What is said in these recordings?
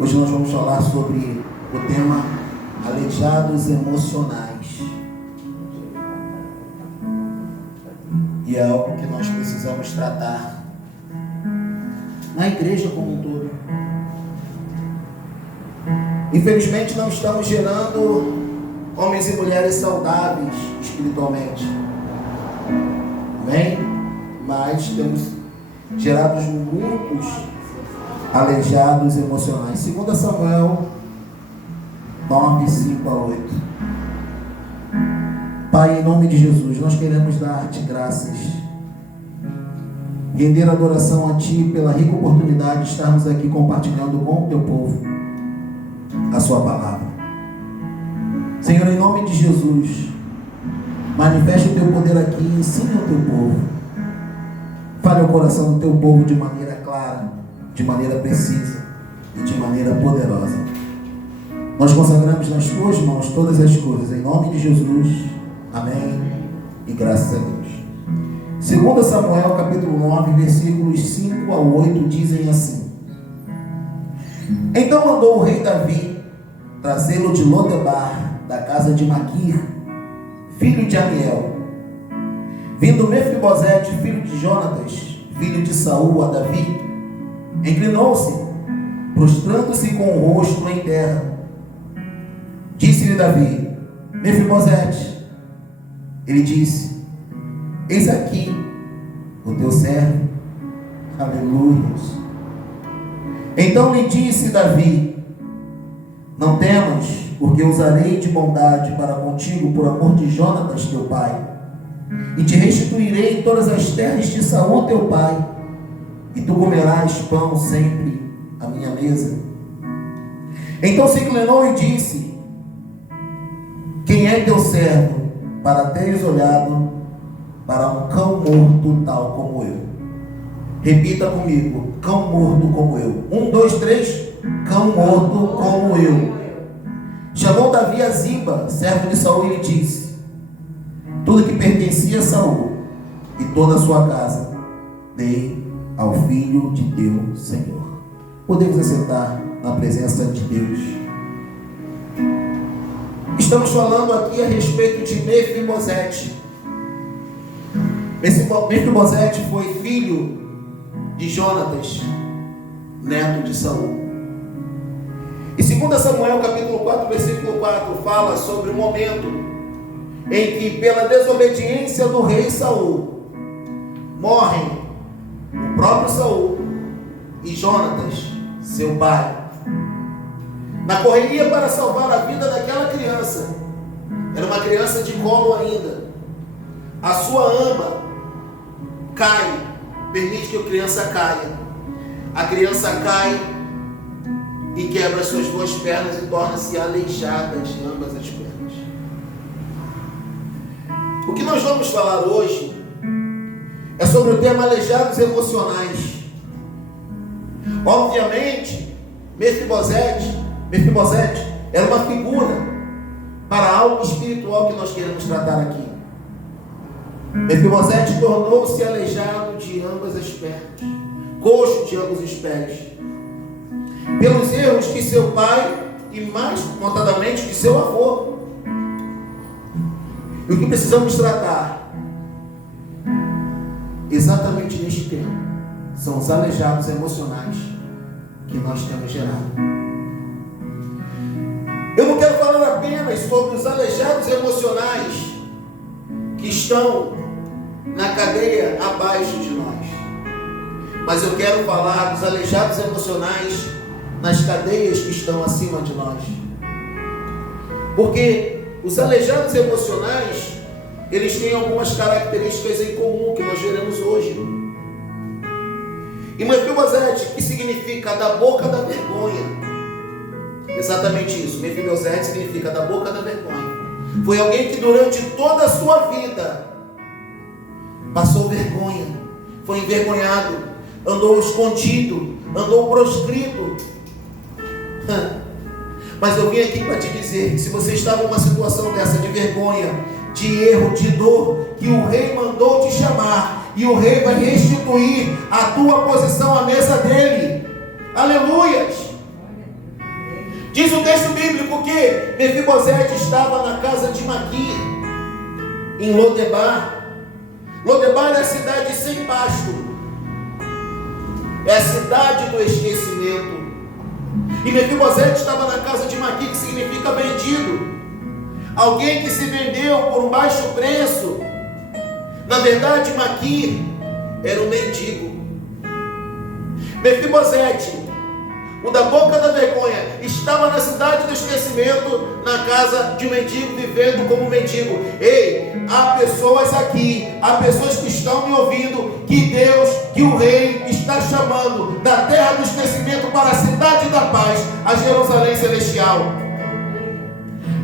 Hoje nós vamos falar sobre o tema aleijados emocionais. E é algo que nós precisamos tratar na igreja como um todo. Infelizmente não estamos gerando homens e mulheres saudáveis espiritualmente. Amém? Mas temos gerado muitos aleijados emocionais. 2 Samuel 9, 5 a 8. Pai, em nome de Jesus, nós queremos dar-te graças, render adoração a Ti pela rica oportunidade de estarmos aqui compartilhando com o Teu povo a Sua palavra. Senhor, em nome de Jesus, manifeste o Teu poder aqui e ensine o Teu povo. Fale ao coração do Teu povo de maneira clara, de maneira precisa e de maneira poderosa. Nós consagramos nas Tuas mãos todas as coisas, em nome de Jesus. Amém e graças a Deus. 2 Samuel capítulo 9, versículos 5 a 8 dizem assim: Então mandou o rei Davi trazê-lo de Lodebar, da casa de Maquir, filho de Amiel. Vindo Mefibosete, filho de Jonatas, filho de Saul, a Davi, inclinou-se, prostrando-se com o rosto em terra. Disse-lhe Davi: Mefibosete. Ele disse: Eis aqui o teu servo. Aleluia. Então lhe disse Davi: Não temas, porque usarei de bondade para contigo por amor de Jonatas teu pai, e te restituirei todas as terras de Saul teu pai, e tu comerás pão sempre à minha mesa. Então se inclinou e disse: Quem é teu servo para teres olhado para um cão morto tal como eu? Repita comigo: cão morto como eu. 1, 2, 3. Cão morto como eu. Chamou Davi a Ziba, servo de Saul, e lhe disse: Tudo que pertencia a Saul e toda a sua casa dei ao filho de teu Senhor. Podemos assentar na presença de Deus. Estamos falando aqui a respeito de Mefibosete. Mefibosete foi filho de Jonatas, neto de Saul. E 2 Samuel capítulo 4, versículo 4 fala sobre o momento em que, pela desobediência do rei Saul, morrem o próprio Saul e Jonatas, seu pai. Na correria para salvar a vida daquela criança, era uma criança de colo ainda, a sua ama cai, permite que a criança caia. A criança cai e quebra as suas 2 pernas e torna-se aleijada de ambas as pernas. O que nós vamos falar hoje é sobre o tema aleijados emocionais. Obviamente, Mefibosete era uma figura para algo espiritual que nós queremos tratar aqui. Mefibosete tornou-se aleijado de ambas as pernas, coxo de ambos os pés, pelos erros que seu pai e mais notadamente de seu avô. E o que precisamos tratar exatamente neste tempo são os aleijados emocionais que nós temos gerado. Eu não quero falar apenas sobre os aleijados emocionais que estão na cadeia abaixo de nós, mas eu quero falar dos aleijados emocionais nas cadeias que estão acima de nós. Porque os aleijados emocionais, eles têm algumas características em comum que nós veremos hoje. E Mefibosete, que significa da boca da vergonha. Exatamente isso. Mefibosete significa da boca da vergonha. Foi alguém que durante toda a sua vida passou vergonha, foi envergonhado, andou escondido, andou proscrito. Mas eu vim aqui para te dizer que se você estava numa situação dessa de vergonha, de erro, de dor, que o rei mandou te chamar, e o rei vai restituir a tua posição à mesa dele. Aleluias! Diz o texto bíblico que Mefibosete estava na casa de Maquir, em Lodebar. Lodebar é a cidade sem pasto, é a cidade do esquecimento. E Mefibosete estava na casa de Maquir, que significa vendido, alguém que se vendeu por um baixo preço. Na verdade, Maquir era um mendigo. Mefibosete, o da boca da vergonha, estava na cidade do esquecimento, na casa de um mendigo, vivendo como mendigo. Ei, há pessoas aqui, há pessoas que estão me ouvindo, que Deus, que o Rei está chamando da terra do esquecimento para a cidade da paz, a Jerusalém celestial.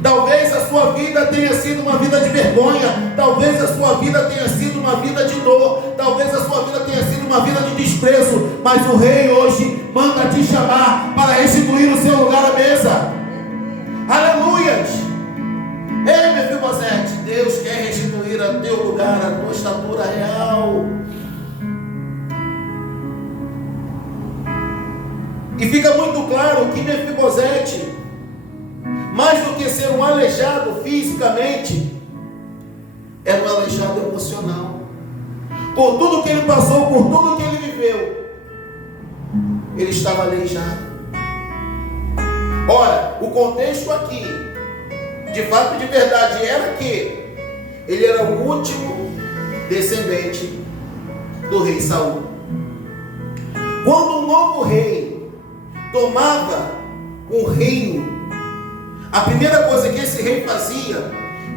Talvez a sua vida tenha sido uma vida de vergonha, talvez a sua vida tenha sido uma vida de dor, talvez a sua vida tenha sido uma vida de desprezo, mas o Rei hoje manda te chamar para restituir o seu lugar à mesa. Aleluias! Ei, Mefibosete, Deus quer restituir a teu lugar, a tua estatura real. E fica muito claro que Mefibosete, mais do que ser um aleijado fisicamente, era um aleijado emocional. Por tudo que ele passou, por tudo que ele viveu, ele estava aleijado. Ora, o contexto aqui, de fato, de verdade, era que ele era o último descendente do rei Saul. Quando um novo rei tomava um reino, a primeira coisa que esse rei fazia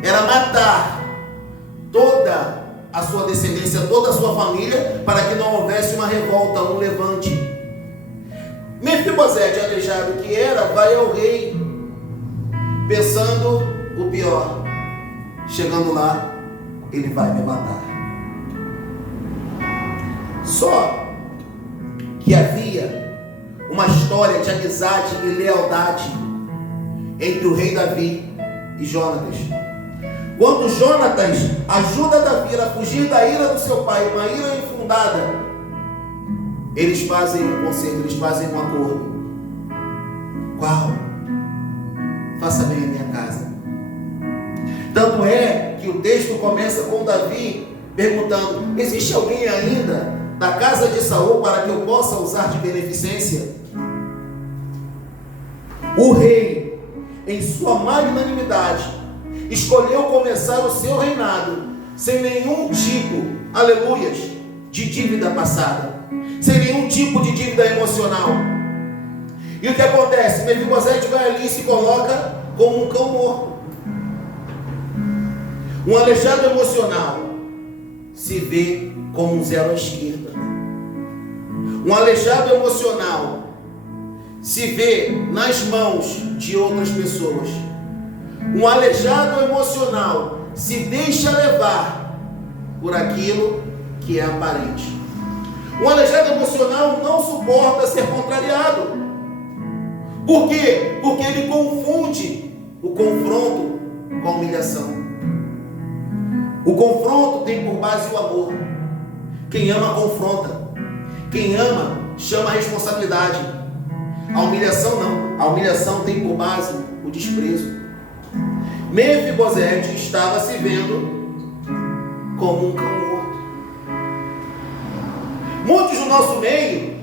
era matar toda a sua descendência, toda a sua família, para que não houvesse uma revolta, um levante. Mefibosete, aleijado que era, vai ao rei pensando o pior. Chegando lá, ele vai me matar. Só que havia uma história de amizade e lealdade entre o rei Davi e Jonatas. Quando Jonatas ajuda Davi a fugir da ira do seu pai, uma ira infundada, eles fazem um concerto, eles fazem um acordo. Qual? Faça bem a minha casa. Tanto é que o texto começa com Davi perguntando: existe alguém ainda da casa de Saul para que eu possa usar de beneficência? O rei, em sua magnanimidade, escolheu começar o seu reinado sem nenhum tipo, aleluias, de dívida passada, sem nenhum tipo de dívida emocional. E o que acontece? Mefibosete vai ali e se coloca como um cão morto. Um aleijado emocional se vê como um zero à esquerda. Um aleijado emocional se vê nas mãos de outras pessoas. Um aleijado emocional se deixa levar por aquilo que é aparente. Um aleijado emocional não suporta ser contrariado. Por quê? Porque ele confunde o confronto com a humilhação. O confronto tem por base o amor. Quem ama, confronta. Quem ama, chama a responsabilidade. A humilhação não. A humilhação tem por base o desprezo. Mefibosete estava se vendo como um cão morto. Muitos do nosso meio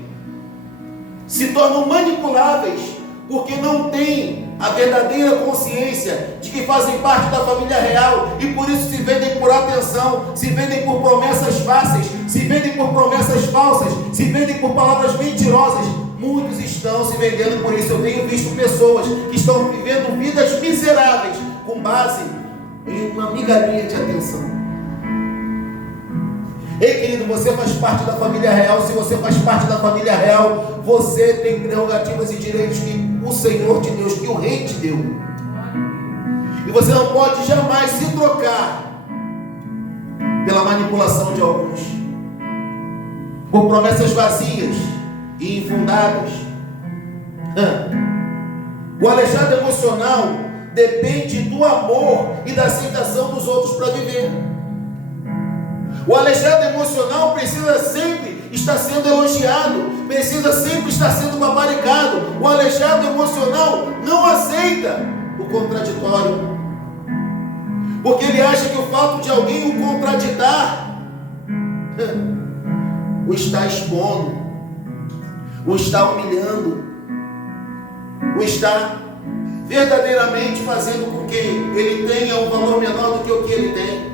se tornam manipuláveis porque não têm a verdadeira consciência de que fazem parte da família real e por isso se vendem por atenção, se vendem por promessas fáceis, se vendem por promessas falsas, se vendem por palavras mentirosas. Muitos estão se vendendo por isso. Eu tenho visto pessoas que estão vivendo vidas miseráveis com base em uma migalhinha de atenção. Ei, querido, você faz parte da família real. Se você faz parte da família real, você tem prerrogativas e direitos que o Senhor te deu, que o Rei te deu. E você não pode jamais se trocar pela manipulação de alguns, por promessas vazias e infundadas. O aleijado emocional depende do amor e da aceitação dos outros para viver. O aleijado emocional precisa sempre estar sendo elogiado, precisa sempre estar sendo paparicado. O aleijado emocional não aceita o contraditório, porque ele acha que o fato de alguém o contraditar o está expondo, o está humilhando, o está verdadeiramente fazendo com que ele tenha um valor menor do que o que ele tem.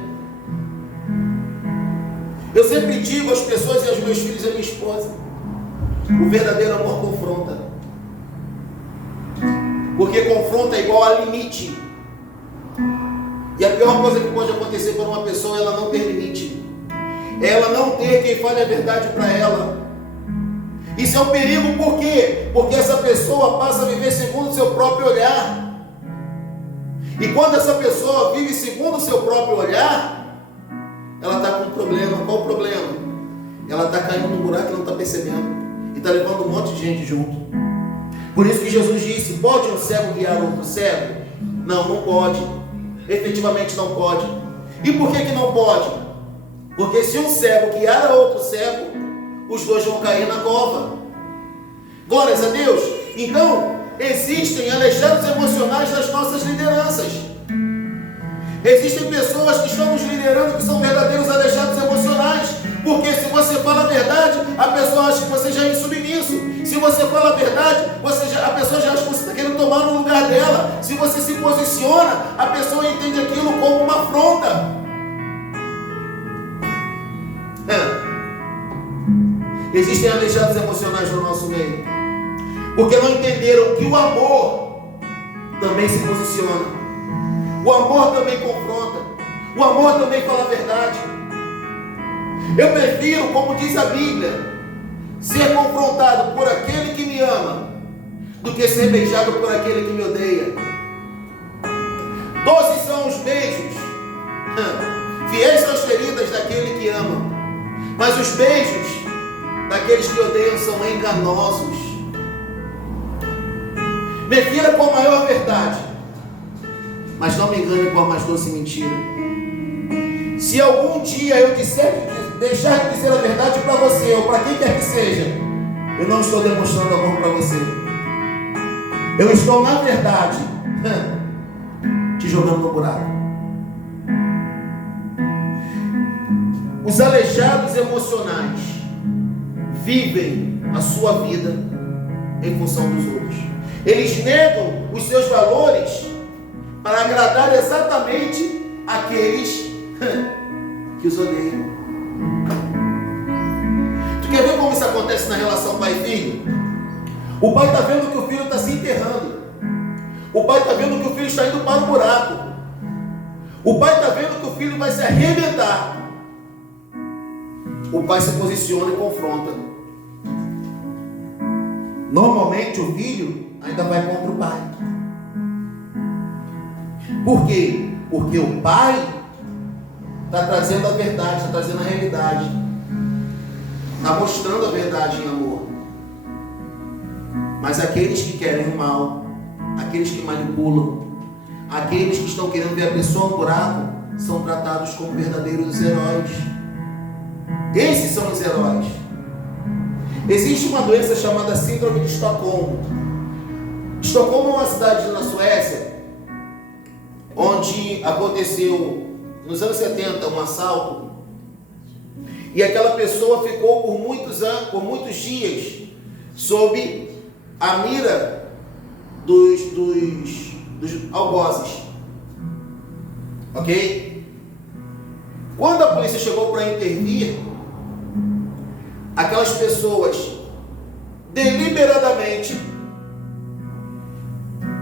Eu sempre digo às pessoas e aos meus filhos e à minha esposa: o verdadeiro amor confronta, porque confronta é igual a limite. E a pior coisa que pode acontecer para uma pessoa é ela não ter limite, é ela não ter quem fale a verdade para ela. Isso é um perigo, por quê? Porque essa pessoa passa a viver segundo o seu próprio olhar. E quando essa pessoa vive segundo o seu próprio olhar, ela está com um problema. Qual o problema? Ela está caindo num buraco e não está percebendo, e está levando um monte de gente junto. Por isso que Jesus disse: pode um cego guiar outro cego? Não, não pode. Efetivamente não pode. E por que não pode? Porque se um cego guiar a outro cego, os dois vão cair na cova. Glórias a Deus. Então, existem aleijados emocionais nas nossas lideranças. Existem pessoas que estão nos liderando que são verdadeiros aleijados emocionais. Porque se você fala a verdade, a pessoa acha que você já é insubmisso. Se você fala a verdade, a pessoa já acha que você está querendo tomar no lugar dela. Se você se posiciona, a pessoa entende aquilo como uma afronta. Existem aleijados emocionais no nosso meio, porque não entenderam que o amor também se posiciona, o amor também confronta, o amor também fala a verdade. Eu prefiro, como diz a Bíblia, ser confrontado por aquele que me ama do que ser beijado por aquele que me odeia. Doces são os beijos, fiéis são as feridas daquele que ama, mas os beijos daqueles que odeiam são enganosos. Me fira com a maior verdade, mas não me engane com a mais doce mentira. Se algum dia eu deixar de dizer a verdade para você, ou para quem quer que seja, eu não estou demonstrando amor para você. Eu estou, na verdade, te jogando no buraco. Os aleijados emocionais vivem a sua vida em função dos outros. Eles negam os seus valores para agradar exatamente aqueles que os odeiam. Tu quer ver como isso acontece na relação pai e filho? O pai está vendo que o filho está se enterrando. O pai está vendo que o filho está indo para o buraco. O pai está vendo que o filho vai se arrebentar. O pai se posiciona e confronta. Normalmente o filho ainda vai contra o pai. Por quê? Porque o pai está trazendo a verdade, está trazendo a realidade, está mostrando a verdade em amor. Mas aqueles que querem o mal, aqueles que manipulam, aqueles que estão querendo ver a pessoa no buraco, são tratados como verdadeiros heróis. Esses são os heróis. Existe uma doença chamada Síndrome de Estocolmo. Estocolmo é uma cidade na Suécia, onde aconteceu nos anos 70 um assalto, e aquela pessoa ficou por muitos dias sob a mira dos algozes. Ok? Quando a polícia chegou para intervir, aquelas pessoas deliberadamente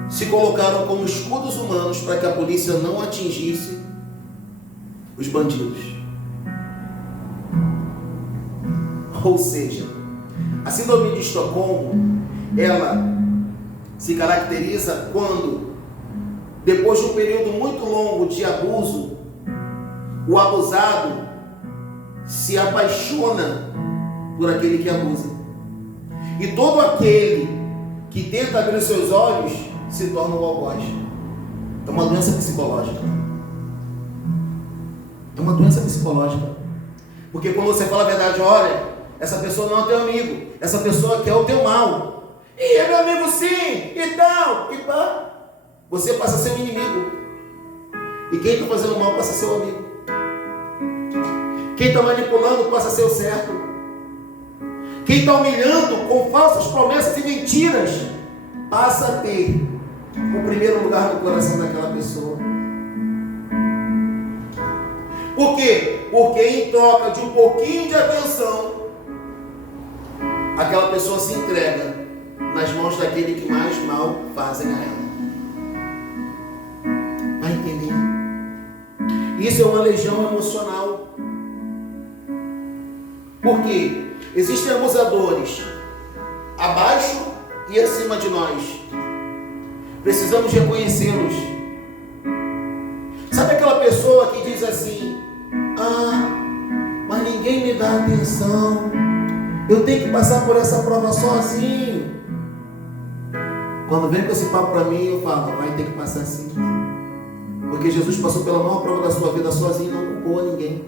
se colocaram como escudos humanos para que a polícia não atingisse os bandidos. Ou seja, a síndrome de Estocolmo, ela se caracteriza quando, depois de um período muito longo de abuso, o abusado se apaixona por aquele que abusa. E todo aquele que tenta abrir os seus olhos se torna um algoz. É uma doença psicológica. É uma doença psicológica. Porque quando você fala a verdade, olha, essa pessoa não é teu amigo, essa pessoa quer o teu mal. E E é meu amigo sim, e tal, e pá. Você passa a ser um inimigo. E quem está fazendo mal passa a ser o amigo. Quem está manipulando passa a ser o certo. Quem está humilhando com falsas promessas e mentiras passa a ter o primeiro lugar no coração daquela pessoa. Por quê? Porque em troca de um pouquinho de atenção, aquela pessoa se entrega nas mãos daquele que mais mal fazem a ela. Vai entender? Isso é uma legião emocional. Por quê? Existem abusadores abaixo e acima de nós. Precisamos reconhecê-los. Sabe aquela pessoa que diz assim: ah, mas ninguém me dá atenção, eu tenho que passar por essa prova sozinho. Quando vem com esse papo para mim, eu falo: vai ter que passar sim. Porque Jesus passou pela maior prova da sua vida sozinho, não culpou ninguém.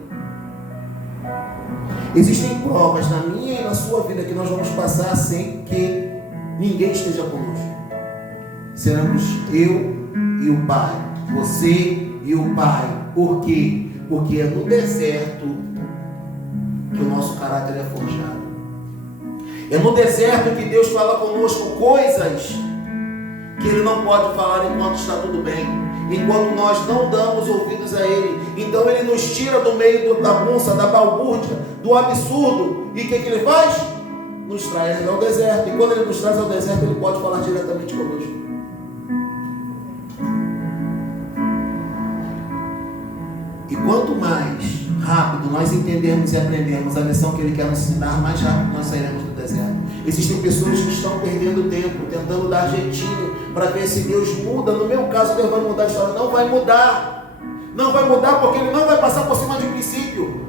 Existem provas na minha e na sua vida que nós vamos passar sem que ninguém esteja conosco. Seremos eu e o Pai, você e o Pai. Por quê? Porque é no deserto que o nosso caráter é forjado. É no deserto que Deus fala conosco coisas que Ele não pode falar enquanto está tudo bem, enquanto nós não damos ouvidos a Ele. Então Ele nos tira do meio da bagunça, da balbúrdia, do absurdo. E o que Ele faz? Nos traz ao deserto. E quando Ele nos traz ao deserto, Ele pode falar diretamente conosco. E quanto mais rápido nós entendermos e aprendermos a lição que Ele quer nos ensinar, mais rápido nós sairemos do deserto. Existem pessoas que estão perdendo tempo, tentando dar jeitinho para ver se Deus muda. No meu caso, Deus vai mudar a história. Não vai mudar. Não vai mudar, porque Ele não vai passar por cima de um princípio.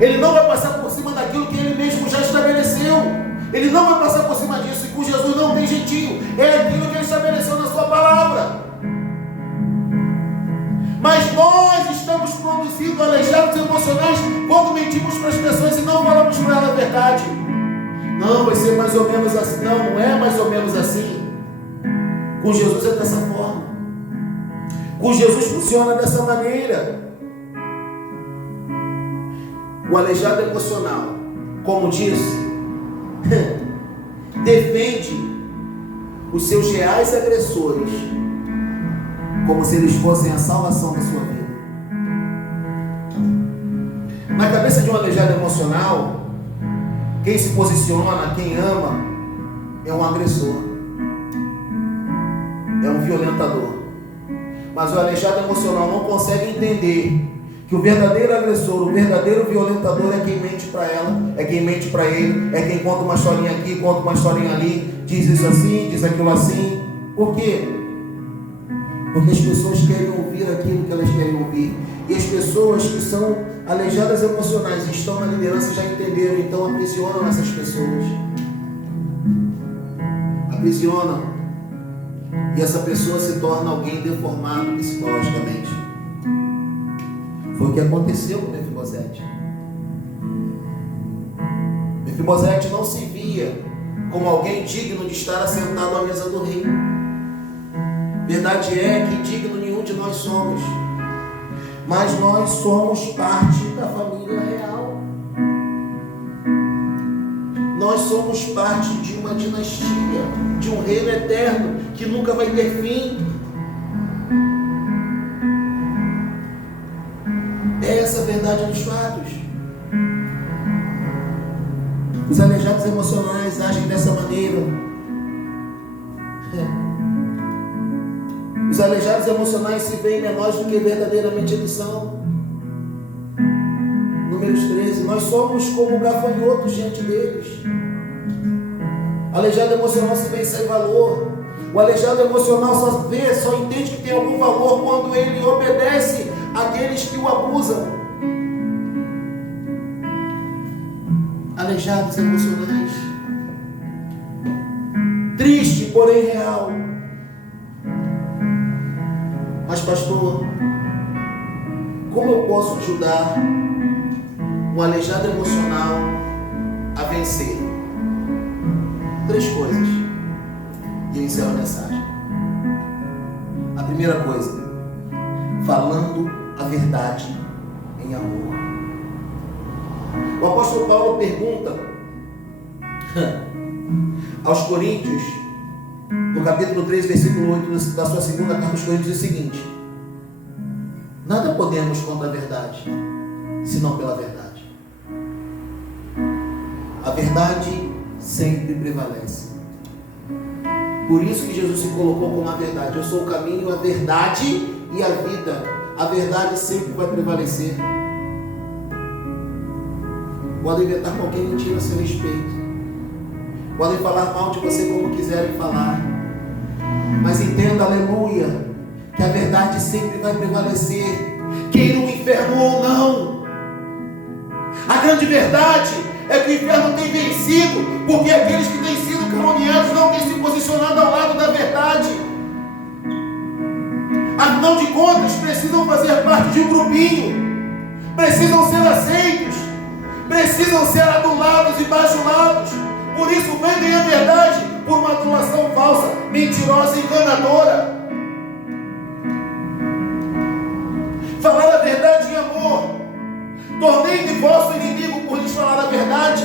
Ele não vai passar por cima daquilo que Ele mesmo já estabeleceu. Ele não vai passar por cima disso. E com Jesus não tem jeitinho. É aquilo que Ele estabeleceu na sua palavra. Mas nós estamos produzindo aleijados emocionais quando mentimos para as pessoas e não falamos para elas a verdade. Não, vai ser mais ou menos assim. Não é mais ou menos assim. Com Jesus é dessa forma. Com Jesus funciona dessa maneira. O aleijado emocional, como disse, defende os seus reais agressores como se eles fossem a salvação da sua vida. Na cabeça de um aleijado emocional, quem se posiciona, quem ama, é um agressor, é um violentador. Mas o aleijado emocional não consegue entender que o verdadeiro agressor, o verdadeiro violentador é quem mente para ela, é quem mente para ele, é quem conta uma historinha aqui, conta uma historinha ali, diz isso assim, diz aquilo assim. Por quê? Porque as pessoas querem ouvir aquilo que elas querem ouvir. E as pessoas que são aleijadas emocionais e estão na liderança já entenderam, então aprisionam essas pessoas. Aprisionam. E essa pessoa se torna alguém deformado psicologicamente. Foi o que aconteceu com Mefibosete. Mefibosete não se via como alguém digno de estar assentado à mesa do rei. Verdade é que digno nenhum de nós somos, mas nós somos parte da família real. Nós somos parte de uma dinastia, de um reino eterno que nunca vai ter fim. É essa a verdade dos fatos. Os aleijados emocionais agem dessa maneira. Os aleijados emocionais se veem menores do que verdadeiramente eles são. Números 13. Nós somos como gafanhotos diante deles. Aleijado emocional se vê sem valor. O aleijado emocional só entende que tem algum valor quando ele obedece àqueles que o abusam. Aleijados emocionais. Triste, porém real. Mas pastor, como eu posso ajudar um aleijado emocional a vencer? 3 coisas. E eu encerro a mensagem. A primeira coisa, falando a verdade em amor. O apóstolo Paulo pergunta aos Coríntios, no capítulo 3, versículo 8 da sua segunda carta aos Coríntios, o seguinte: nada podemos contra a verdade, senão pela verdade. A verdade sempre prevalece. Por isso que Jesus se colocou como a verdade. Eu sou o caminho, a verdade e a vida. A verdade sempre vai prevalecer. Podem inventar qualquer mentira a seu respeito. Podem falar mal de você como quiserem falar. Mas entenda, aleluia, que a verdade sempre vai prevalecer, queira o inferno ou não. A grande verdade é que o inferno tem vencido, porque aqueles que têm sido caluniados não têm se posicionado ao lado da verdade. Afinal de contas, precisam fazer parte de um grupinho, precisam ser aceitos, precisam ser adulados e bajulados. Por isso vendem a verdade por uma adulação falsa, mentirosa e enganadora. Falar a verdade em amor. Tornei-me vosso inimigo por lhes falar a verdade.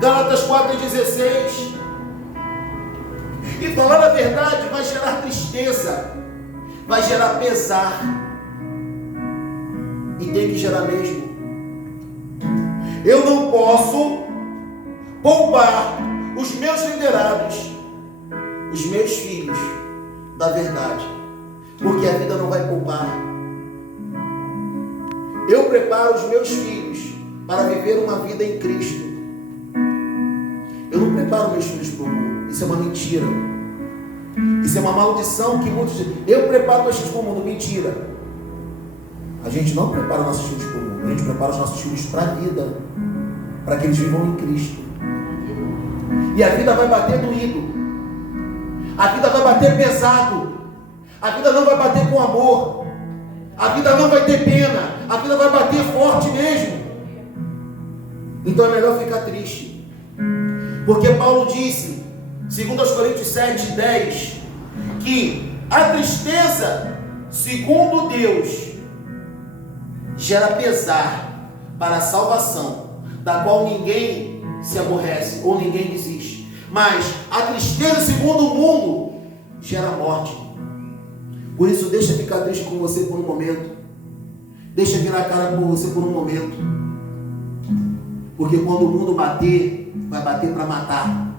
Gálatas 4,16. E falar a verdade vai gerar tristeza, vai gerar pesar, e tem que gerar mesmo. Eu não posso poupar os meus liderados, os meus filhos, da verdade, porque a vida não vai poupar. Eu preparo os meus filhos para viver uma vida em Cristo. Eu não preparo meus filhos para o mundo. Isso é uma mentira. Isso é uma maldição que muitos dizem. Eu preparo meus filhos para o mundo. Mentira. A gente não prepara nossos filhos para o mundo. A gente prepara os nossos filhos para a vida, para que eles vivam em Cristo. E a vida vai bater doído. A vida vai bater pesado. A vida não vai bater com amor. A vida não vai ter pena. A vida vai bater forte mesmo. Então é melhor ficar triste. Porque Paulo disse, segundo aos Coríntios 7:10, que a tristeza, segundo Deus, gera pesar para a salvação, da qual ninguém se aborrece ou ninguém desiste. Mas a tristeza, segundo o mundo, gera morte. Por isso, deixa ficar triste com você por um momento. Deixa virar a cara por você por um momento. Porque quando o mundo bater, vai bater para matar.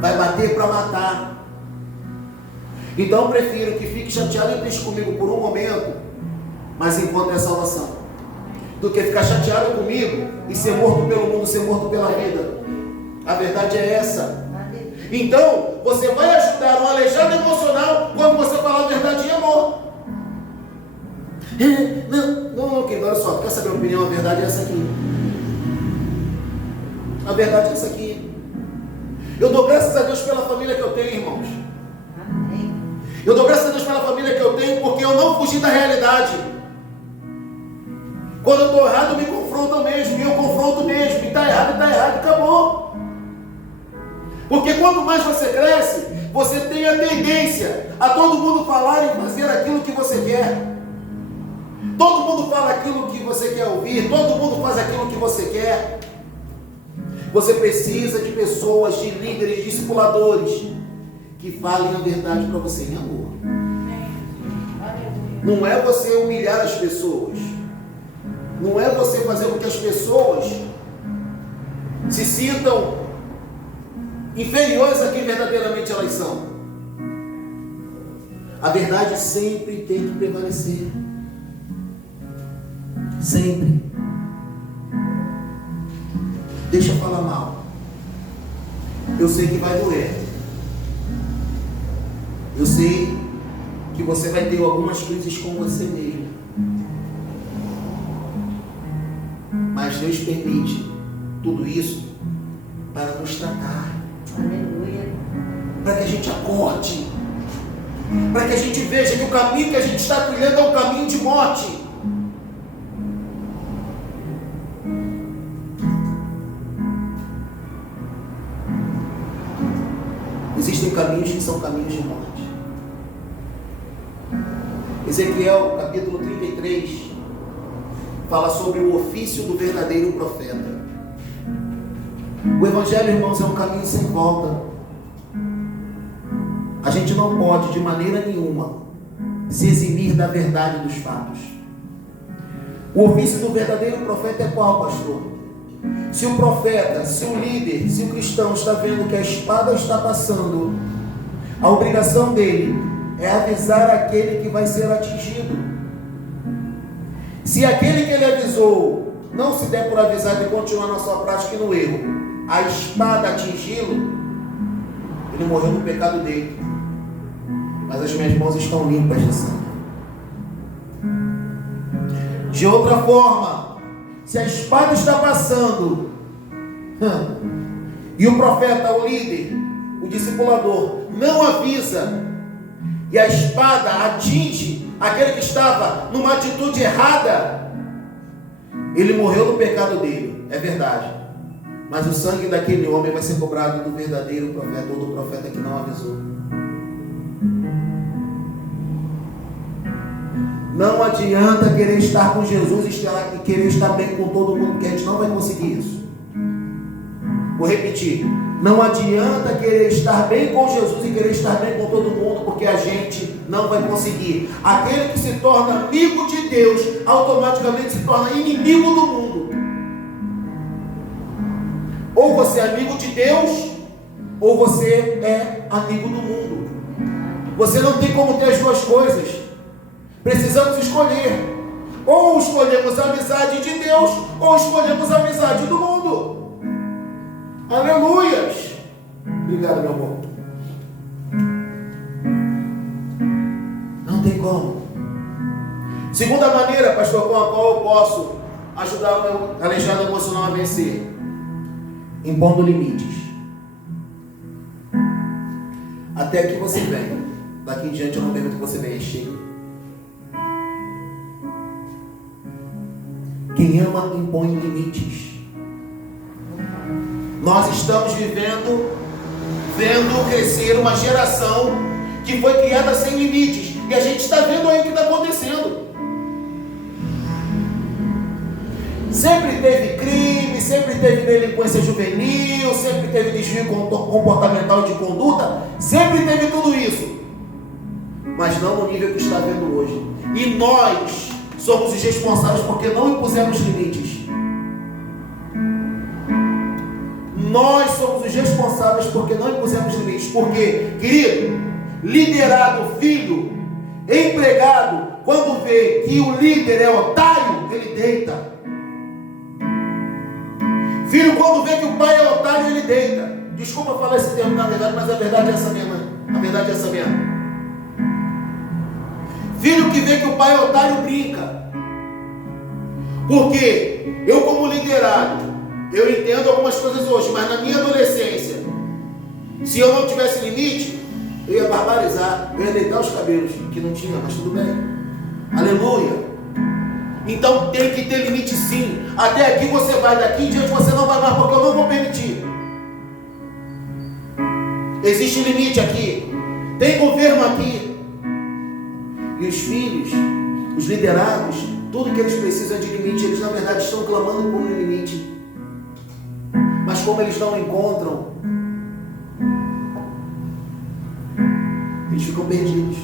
Vai bater para matar. Então eu prefiro que fique chateado e triste comigo por um momento, mas encontre a salvação, do que ficar chateado comigo e ser morto pelo mundo, ser morto pela vida. A verdade é essa. Então, você vai ajudar um aleijado emocional quando você falar a verdade em amor. Não, querido, olha só, quer saber a opinião? A verdade é essa aqui. A verdade é essa aqui. Eu dou graças a Deus pela família que eu tenho, irmãos. Eu dou graças a Deus pela família que eu tenho, porque eu não fugi da realidade. Quando eu estou errado, me confrontam mesmo, e eu confronto mesmo, e está errado, acabou. Porque quanto mais você cresce, você tem a tendência a todo mundo falar e fazer aquilo que você quer. Todo mundo fala aquilo que você quer ouvir, todo mundo faz aquilo que você quer. Você precisa de pessoas, de líderes, discipuladores, que falem a verdade para você em amor. Não é você humilhar as pessoas. Não é você fazer com que as pessoas se sintam inferiores a quem verdadeiramente elas são. A verdade sempre tem que prevalecer. Sempre. Deixa eu falar mal. Eu sei que vai doer. Eu sei que você vai ter algumas crises com você mesmo. Mas Deus permite tudo isso para nos tratar. Aleluia. Para que a gente acorde. Para que a gente veja que o caminho que a gente está trilhando é um caminho de morte. Existem caminhos que são caminhos de morte. Ezequiel, capítulo 33, fala sobre o ofício do verdadeiro profeta. O Evangelho, irmãos, é um caminho sem volta. A gente não pode, de maneira nenhuma, se eximir da verdade dos fatos. O ofício do verdadeiro profeta é qual, pastor? Se o profeta, se o líder, se o cristão está vendo que a espada está passando, a obrigação dele é avisar aquele que vai ser atingido. Se aquele que ele avisou não se der por avisado e continuar na sua prática e no erro, a espada atingi-lo, ele morreu no pecado dele. Mas as minhas mãos estão limpas de sangue. De outra forma, se a espada está passando e o profeta, o líder, o discipulador não avisa e a espada atinge aquele que estava numa atitude errada, ele morreu no pecado dele, é verdade, mas o sangue daquele homem vai ser cobrado do verdadeiro profeta ou do profeta que não avisou. Não adianta querer estar com Jesus e querer estar bem com todo mundo, porque a gente não vai conseguir isso. Vou repetir. Não adianta querer estar bem com Jesus e querer estar bem com todo mundo, porque a gente não vai conseguir. Aquele que se torna amigo de Deus, automaticamente se torna inimigo do mundo. Ou você é amigo de Deus, ou você é amigo do mundo. Você não tem como ter as duas coisas. Precisamos escolher. Ou escolhemos a amizade de Deus, ou escolhemos a amizade do mundo. Aleluias. Obrigado, meu amor. Não tem como. Segunda maneira, pastor, com a qual eu posso ajudar o meu aleijado emocional a vencer: impondo limites. Até aqui você vem. Daqui em diante eu não permito que você venha. Chega. Quem ama impõe limites. Nós estamos vendo crescer uma geração que foi criada sem limites. E a gente está vendo aí o que está acontecendo. Sempre teve crime, sempre teve delinquência juvenil, sempre teve desvio comportamental de conduta, sempre teve tudo isso. Mas não no nível que está vendo hoje. E nós somos os responsáveis porque não impusemos limites. Nós somos os responsáveis porque não impusemos limites. Porque, querido, liderado, filho, empregado, quando vê que o líder é otário, ele deita. Filho, quando vê que o pai é otário, ele deita. Desculpa falar esse termo na verdade, mas a verdade é essa mesmo. A verdade é essa mesmo. Filho que vê que o pai é otário, brinca. Porque eu, como liderado, eu entendo algumas coisas hoje, mas na minha adolescência, se eu não tivesse limite, eu ia barbarizar, eu ia deitar os cabelos, que não tinha, mas tudo bem. Aleluia. Então tem que ter limite sim. Até aqui você vai, daqui em diante você não vai mais, porque eu não vou permitir. Existe limite aqui, tem governo aqui. E os filhos, os liderados, tudo que eles precisam de limite, eles na verdade estão clamando por um limite. Mas como eles não encontram, eles ficam perdidos.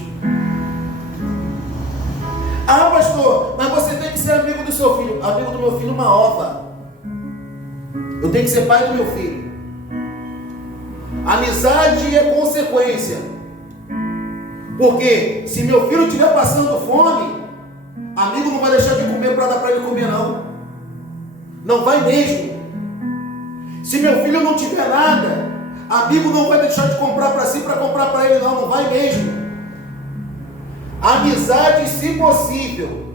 Ah, pastor, mas você tem que ser amigo do seu filho. Amigo do meu filho, uma ova. Eu tenho que ser pai do meu filho. Amizade é consequência. Porque se meu filho estiver passando fome, amigo não vai deixar de comer para dar para ele comer, não. Não vai mesmo. Se meu filho não tiver nada, amigo não vai deixar de comprar para si para comprar para ele, não. Não vai mesmo. Amizade, se possível.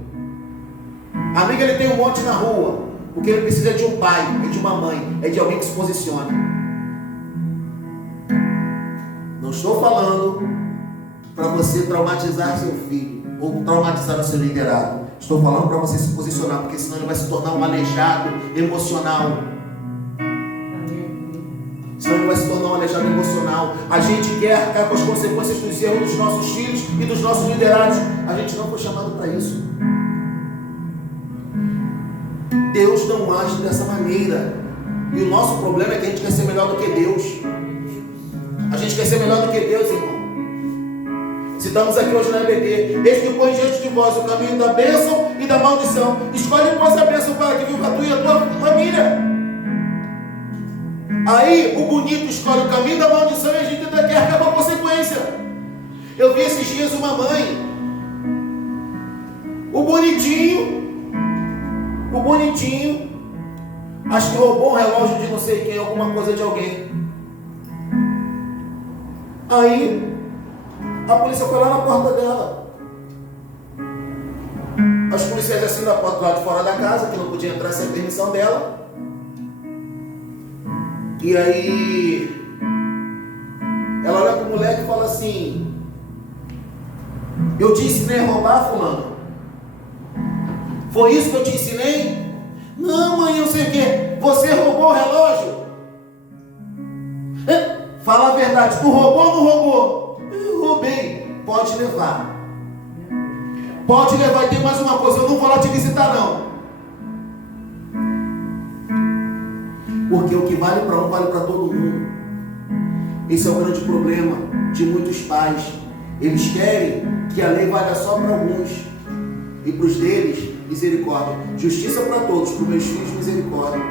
Amigo, ele tem um monte na rua. O que ele precisa é de um pai, é de uma mãe, é de alguém que se posicione. Não estou falando para você traumatizar seu filho ou traumatizar o seu liderado. Estou falando para você se posicionar, porque senão ele vai se tornar um aleijado emocional. senão ele vai se tornar um aleijado emocional. A gente quer arcar com as consequências dos erros dos nossos filhos e dos nossos liderados. A gente não foi chamado para isso. Deus não age dessa maneira. E o nosso problema é que a gente quer ser melhor do que Deus. A gente quer ser melhor do que Deus, irmão. Se estamos aqui hoje na EBD, eis que põe diante de vós o caminho da bênção e da maldição. Escolhe, pois, a bênção para que viva a tua e a tua família. Aí o bonito escolhe o caminho da maldição e a gente ainda quer acabar com a consequência. Eu vi esses dias uma mãe, o bonitinho, acho que roubou um relógio de não sei quem, alguma coisa de alguém. Aí a polícia foi lá na porta dela. Os policiais assim da porta do lado de fora da casa, que não podia entrar sem a permissão dela. E aí ela olha pro moleque e fala assim: eu te ensinei a roubar, fulano? Foi isso que eu te ensinei? Não, mãe, eu sei o que. Você roubou o relógio? Fala a verdade, tu roubou ou não roubou? Eu roubei. Pode levar. Pode levar. E tem mais uma coisa, eu não vou lá te visitar não. Porque o que vale para um, vale para todo mundo. Esse é o grande problema de muitos pais. Eles querem que a lei valha só para alguns. E para os deles, misericórdia. Justiça para todos, para os meus filhos, misericórdia.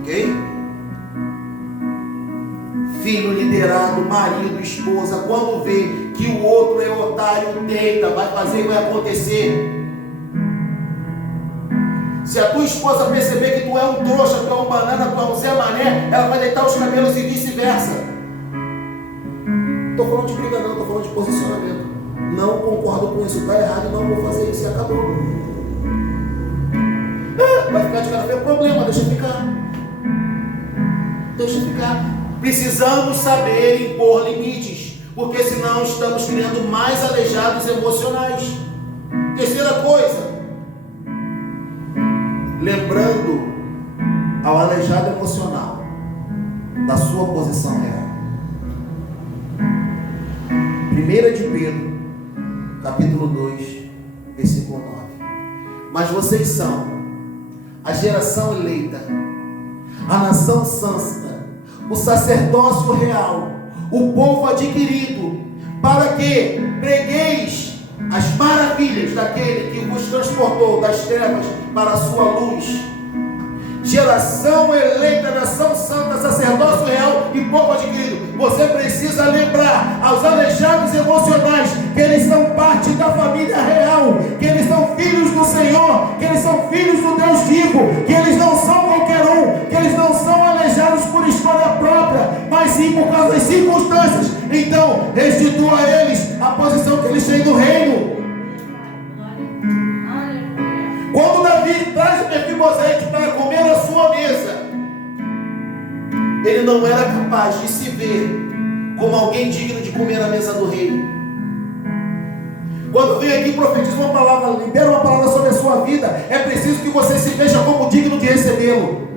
Ok? Filho liderado, marido, esposa, quando vê que o outro é otário, deita, vai fazer, vai acontecer. Se a tua esposa perceber que tu é um trouxa, tu é um banana, tu é um Zé Mané, ela vai deitar os cabelos e vice-versa. Não estou falando de briga não, estou falando de posicionamento. Não concordo com isso, está errado, não vou fazer isso e acabou. Vai ficar de cara feia, problema, deixa ficar. Deixa ficar. Precisamos saber impor limites, porque senão estamos criando mais aleijados emocionais. Terceira coisa, lembrando ao aleijado emocional da sua posição real. 1 de Pedro, capítulo 2, versículo 9. Mas vocês são a geração eleita, a nação santa, o sacerdócio real, o povo adquirido, para que pregueis as maravilhas daquele que vos transportou das trevas para a sua luz. Geração eleita, nação santa, sacerdócio real e povo adquirido. Você precisa lembrar aos aleijados emocionais que eles são parte da família real, que eles são filhos do Senhor, que eles são filhos do Deus vivo, que eles não são qualquer um, que eles não são aleijados por escolha própria, mas sim por causa das circunstâncias. Então, restitua a eles a posição que eles têm no reino. Quando Davi traz o Mefibosete para comer a sua mesa, ele não era capaz de se ver como alguém digno de comer a mesa do rei. Quando vem aqui e profetiza uma palavra, libera uma palavra sobre a sua vida, é preciso que você se veja como digno de recebê-lo.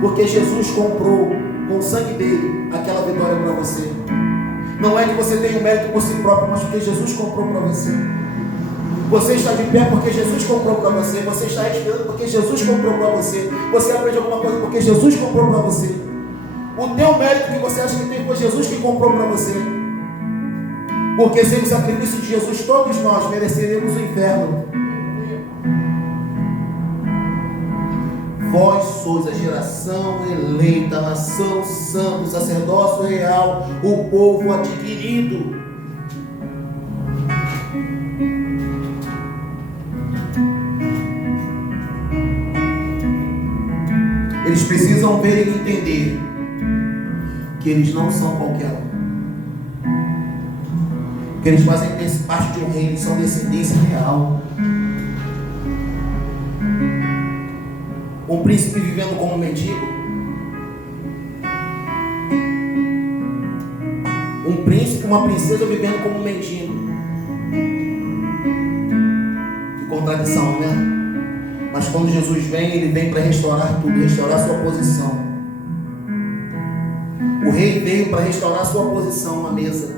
Porque Jesus comprou com o sangue dele aquela vitória para você. Não é que você tenha o mérito por si próprio, mas porque Jesus comprou para você. Você está de pé porque Jesus comprou para você. Você está respirando porque Jesus comprou para você. Você aprende alguma coisa porque Jesus comprou para você. O teu mérito que você acha que tem foi Jesus que comprou para você. Porque sem o sacrifício de Jesus, todos nós mereceremos o inferno. Vós sois a geração eleita, a nação santa, o sacerdócio real, o povo adquirido. Eles precisam ver e entender que eles não são qualquer um. Que eles fazem parte de um reino, são descendência real. Um príncipe vivendo como um mendigo. Um príncipe, uma princesa vivendo como um mendigo. Que contradição, né? Mas quando Jesus vem, ele vem para restaurar tudo, restaurar sua posição. O rei veio para restaurar sua posição na mesa.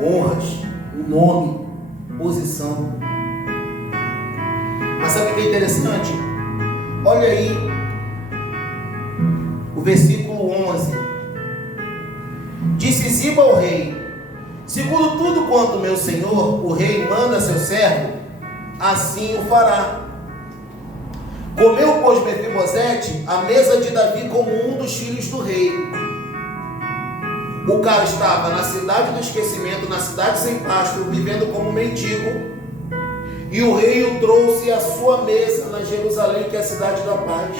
Honras, o nome, posição. Mas sabe o que é interessante? Olha aí o versículo 11. Disse Ziba ao rei: segundo tudo quanto meu senhor, o rei, manda a seu servo, assim o fará. Comeu, pois, Mefibosete à mesa de Davi como um dos filhos do rei. O cara estava na cidade do esquecimento, na cidade sem pasto, vivendo como mendigo. E o rei o trouxe à sua mesa na Jerusalém, que é a cidade da paz.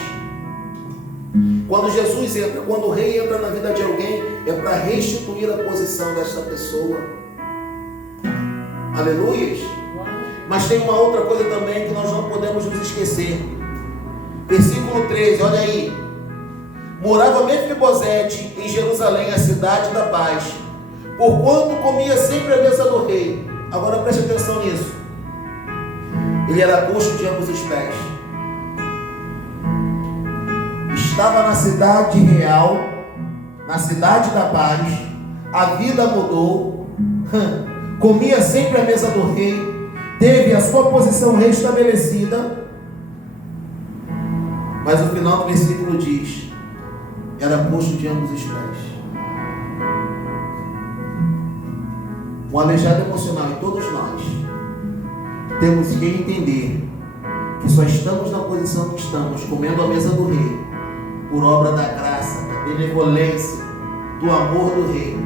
Quando Jesus entra, quando o rei entra na vida de alguém, é para restituir a posição desta pessoa. Aleluias. Mas tem uma outra coisa também que nós não podemos nos esquecer. Versículo 13, olha aí. Morava Mefibosete em Jerusalém, a cidade da paz, porquanto comia sempre a mesa do rei. Agora preste atenção nisso. Ele era coxo de ambos os pés. Estava na cidade real, na cidade da paz. A vida mudou. Comia sempre a mesa do rei. Teve a sua posição restabelecida. Mas o final do versículo diz: era coxo de ambos os pés. Um aleijado emocional em todos nós. Temos que entender que só estamos na posição que estamos, comendo a mesa do rei, por obra da graça, da benevolência, do amor do rei.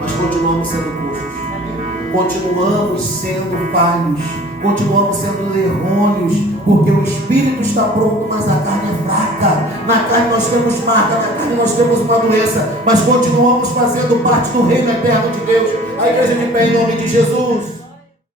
Mas continuamos sendo coxos, continuamos sendo falhos, continuamos sendo errôneos, porque o espírito está pronto, mas a carne é fraca. Na carne nós temos marca, na carne nós temos uma doença, mas continuamos fazendo parte do reino eterno de Deus. A igreja de pé em nome de Jesus.